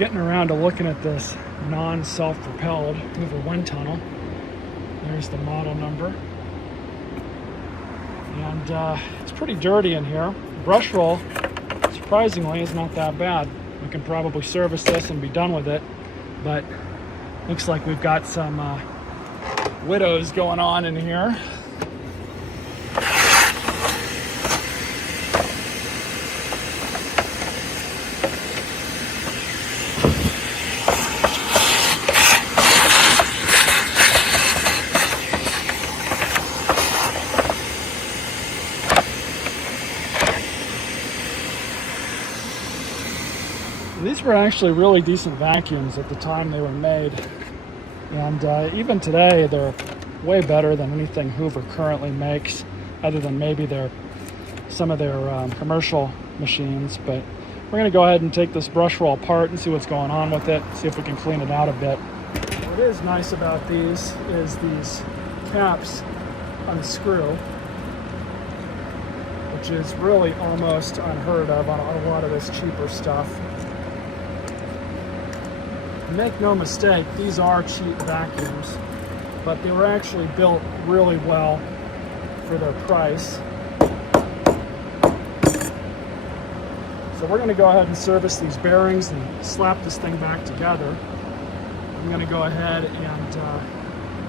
getting around to looking at this non-self-propelled Hoover wind tunnel. There's the model number. And it's pretty dirty in here. Brush roll, surprisingly, is not that bad. We can probably service this and be done with it, but looks like we've got some widows going on in here. These were actually really decent vacuums at the time they were made, and even today they're way better than anything Hoover currently makes, other than maybe some of their commercial machines. But we're going to go ahead and take this brush roll apart and see what's going on with it, see if we can clean it out a bit. What is nice about these is these caps unscrew, which is really almost unheard of on a lot of this cheaper stuff. Make no mistake, these are cheap vacuums, but they were actually built really well for their price. So we're going to go ahead and service these bearings and slap this thing back together. I'm going to go ahead and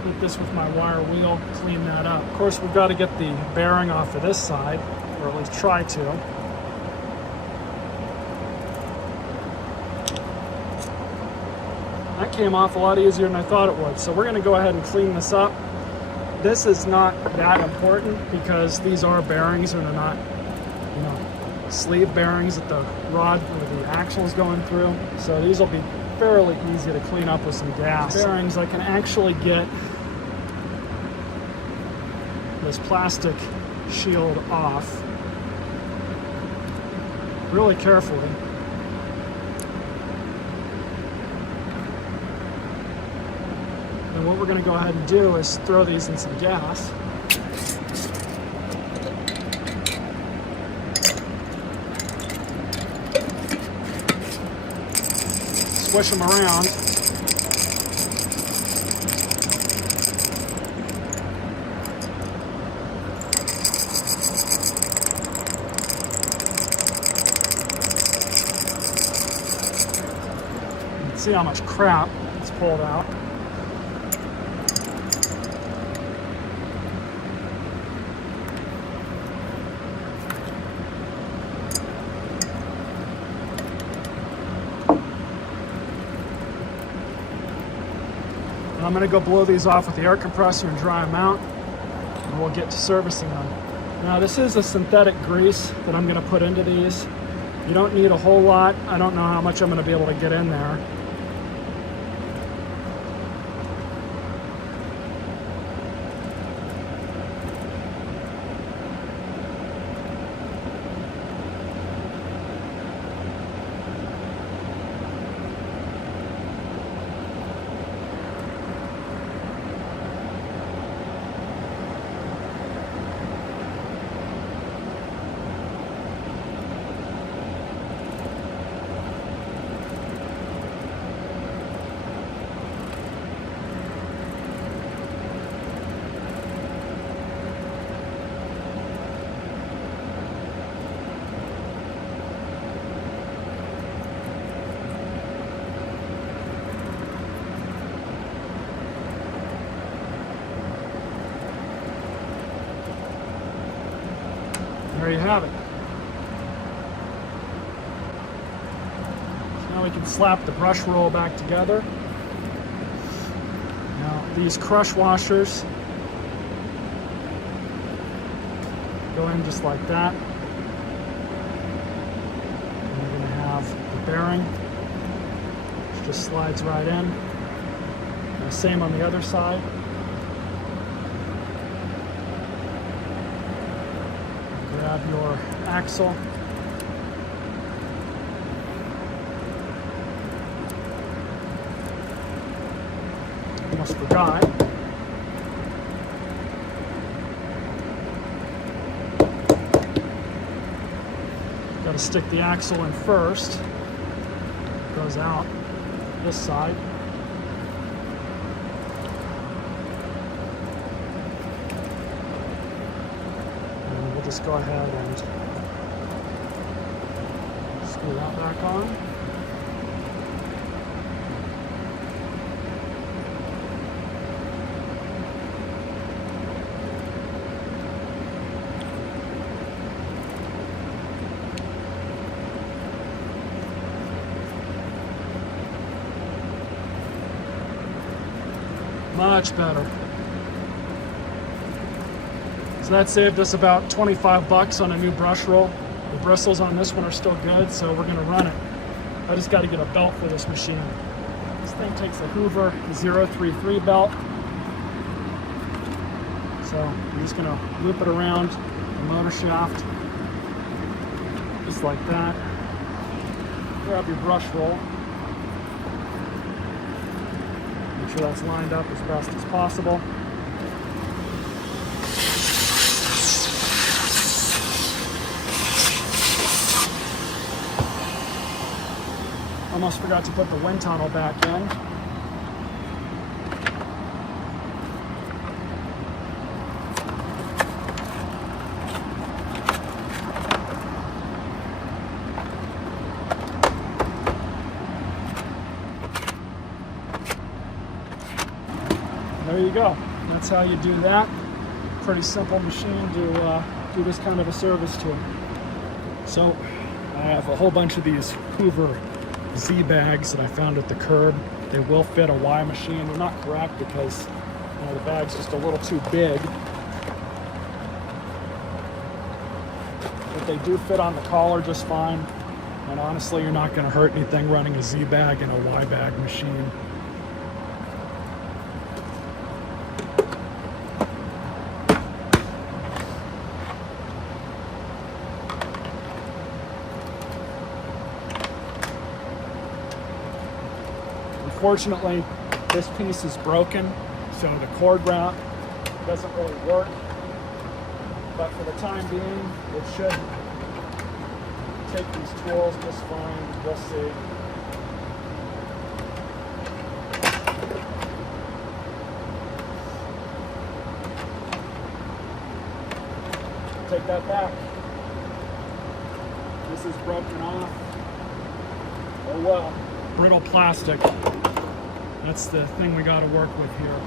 hit this with my wire wheel, clean that up. Of course, we've got to get the bearing off of this side, or at least try to. That came off a lot easier than I thought it would. So we're going to go ahead and clean this up. This is not that important because these are bearings and they're not, sleeve bearings that the rod or the axle is going through. So these will be fairly easy to clean up with some gas. Bearings, I can actually get this plastic shield off really carefully. And what we're going to go ahead and do is throw these in some gas. Swish them around. You can see how much crap is pulled out. I'm going to go blow these off with the air compressor and dry them out, and we'll get to servicing them. Now this is a synthetic grease that I'm going to put into these. You don't need a whole lot. I don't know how much I'm going to be able to get in there. There you have it. So now we can slap the brush roll back together. Now these crush washers go in just like that. And we're going to have the bearing, which just slides right in. And the same on the other side. Grab your axle. Almost forgot. Got to stick the axle in first. Goes goes out this side. And we'll just go ahead and screw that back on. Much better. So that saved us about 25 bucks on a new brush roll. The bristles on this one are still good, so we're gonna run it. I just gotta get a belt for this machine. This thing takes a Hoover 033 belt. So I'm just gonna loop it around the motor shaft, just like that. Grab your brush roll. Make sure that's lined up as best as possible. Almost forgot to put the wind tunnel back in. There you go. That's how you do that. Pretty simple machine to do this kind of a service to. So I have a whole bunch of these Hoover Z bags that I found at the curb. They will fit a Y machine. They're not correct because the bag's just a little too big. But they do fit on the collar just fine. And honestly, you're not going to hurt anything running a Z bag and a Y bag machine. Unfortunately, this piece is broken, so the cord wrap doesn't really work. But for the time being, it should take these tools just fine. We'll see. Take that back. This is broken off. Oh well. Brittle plastic. That's the thing we got to work with here.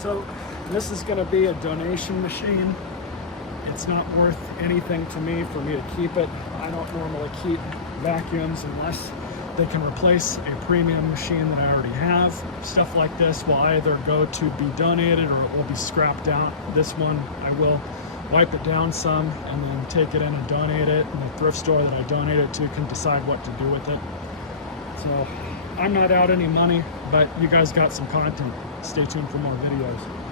So this is going to be a donation machine. It's not worth anything to me for me to keep it. I don't normally keep vacuums unless they can replace a premium machine that I already have. Stuff like this will either go to be donated or it will be scrapped out. This one, I will wipe it down some and then take it in and donate it, and the thrift store that I donate it to can decide what to do with it. So I'm not out any money, but you guys got some content. Stay tuned for more videos.